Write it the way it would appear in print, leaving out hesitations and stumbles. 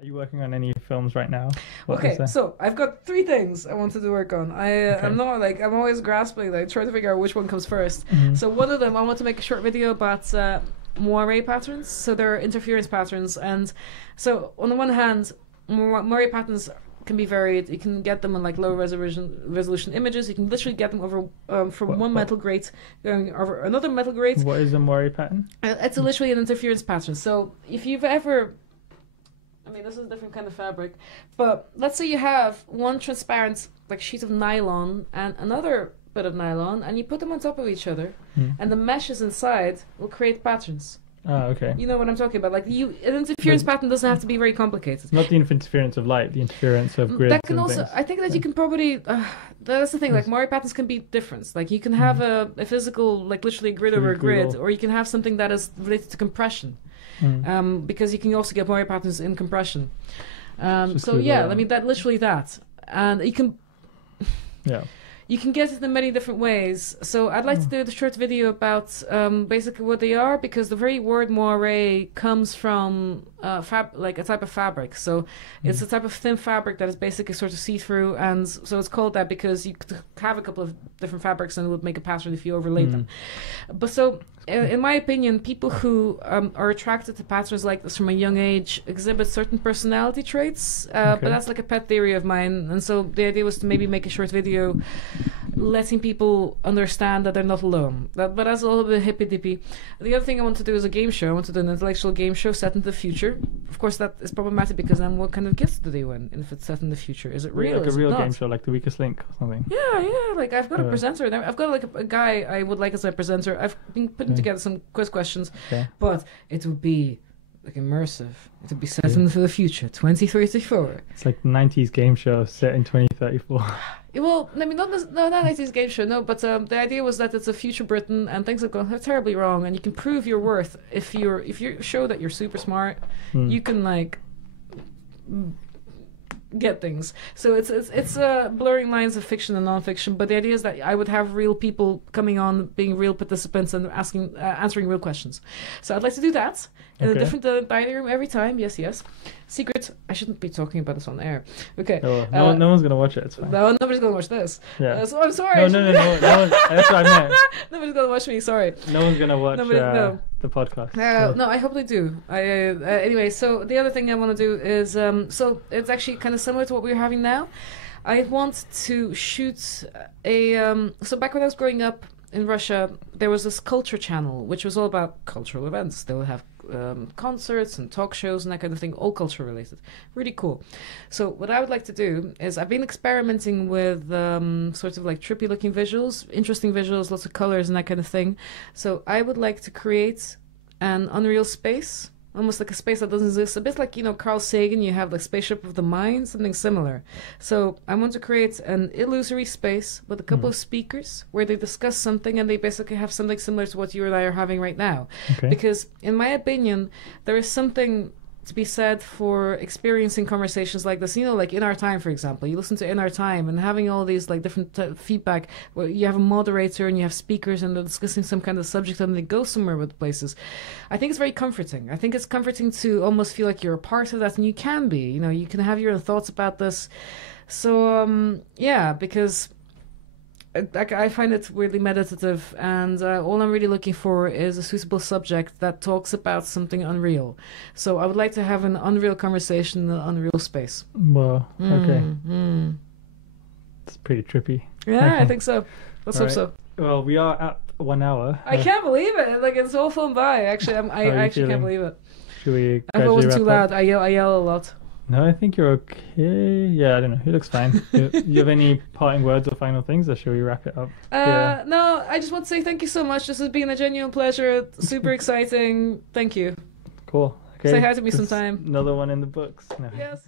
Are you working on any films right now? What is Okay, there? so I've got three things I wanted to work on. I'm Okay. not like I'm always grasping, like trying to figure out which one comes first. Hmm. So one of them, I want to make a short video about moire patterns. So they're interference patterns, and so on the one hand, moire patterns can be varied. You can get them in like low resolution images. You can literally get them over from What, one what metal grate going over another metal grate. what is a Moire pattern? It's literally an interference pattern. So if you've ever, I mean, this is a different kind of fabric, but let's say you have one transparent like sheet of nylon and another bit of nylon, and you put them on top of each other, Hmm. and the meshes inside will create patterns. Oh, okay. You know what I'm talking about? Like an interference But pattern doesn't have to be very complicated. not the interference of light, the interference of grids That can and also, things. I think that you can probably. That's the thing. Like Moire patterns can be different. Like you can have a physical, like literally a grid over a grid, Grid. or you can have something that is related to compression. Mm. Because you can also get Moire patterns in compression. Just So Google yeah, that. I mean that literally that, and Yeah. you can get it in many different ways. So I'd like to do the short video about basically what they are, because the very word moire comes from like a type of fabric. So it's a type of thin fabric that is basically sort of see-through, and so it's called that because you could have a couple of different fabrics and it would make a pattern if you overlaid them. But so in my opinion, people who are attracted to patterns like this from a young age exhibit certain personality traits, but Okay. that's like a pet theory of mine. And so the idea was to maybe make a short video letting people understand that they're not alone. But that's a little bit hippy-dippy. The other thing I want to do is a game show. I want to do an intellectual game show set in the future. Of course, that is problematic because then what kind of gifts do they win if it's set in the future? Is it real? Like a Is it real not? game show, like The Weakest Link or something. Yeah. Like I've got a Uh, presenter. I've got like a guy I would like as my presenter. I've been putting together some quiz questions, Okay. but it would be like immersive. It would be set in for the future, 2034. It's like 90s game show set in 2034. Well, I mean, not 90s game show, no. But the idea was that it's a future Britain, and things have gone terribly wrong, and you can prove your worth if you show that you're super smart. You can like get things. So it's blurring lines of fiction and non-fiction. But the idea is that I would have real people coming on, being real participants, and answering real questions. So I'd like to do that in a Okay. different dining room every time. Yes. Secret. I shouldn't be talking about this on air. Okay. Oh, no one's gonna watch it. It's fine. No, nobody's gonna watch this. Yeah. So I'm sorry. No. That's what I meant. Nobody's gonna watch me. Sorry. No one's gonna watch No. the podcast. No, I hope they do. Anyway, so the other thing I want to do is so it's actually kind of similar to what we're having now. I want to shoot so back when I was growing up in Russia, there was this culture channel which was all about cultural events. They would have concerts and talk shows and that kind of thing, all culture related. Really cool. So what I would like to do is I've been experimenting with sort of like trippy looking visuals, interesting visuals, lots of colors and that kind of thing. So I would like to create an unreal space, almost like a space that doesn't exist. A bit like, Carl Sagan, you have the spaceship of the mind, something similar. So I want to create an illusory space with a couple of speakers where they discuss something and they basically have something similar to what you and I are having right now. Okay. Because in my opinion, there is something to be said for experiencing conversations like this. Like In Our Time, for example. You listen to In Our Time and having all these like different feedback where you have a moderator and you have speakers and they're discussing some kind of subject and they go somewhere with places. I think it's very comforting. I think it's comforting to almost feel like you're a part of that, and you can be. You can have your own thoughts about this. So, because I find it weirdly meditative, and all I'm really looking for is a suitable subject that talks about something unreal. So I would like to have an unreal conversation in an unreal space. Well, okay. It's pretty trippy. Yeah, Okay. I think so. Let's hope Alright. so. Well, we are at 1 hour. I can't believe it. Like, it's all flown by. Actually, I you actually can't feeling? believe it. Should we I hope it gradually wasn't too wrap up? loud. I yell a lot. No, I think you're okay. Yeah, I don't know. He looks fine. You have any parting words or final things, or should we wrap it up? No, I just want to say thank you so much. This has been a genuine pleasure. Super exciting. Thank you. Cool. Okay. Say hi to me Just sometime. Another one in the books. No. Yes.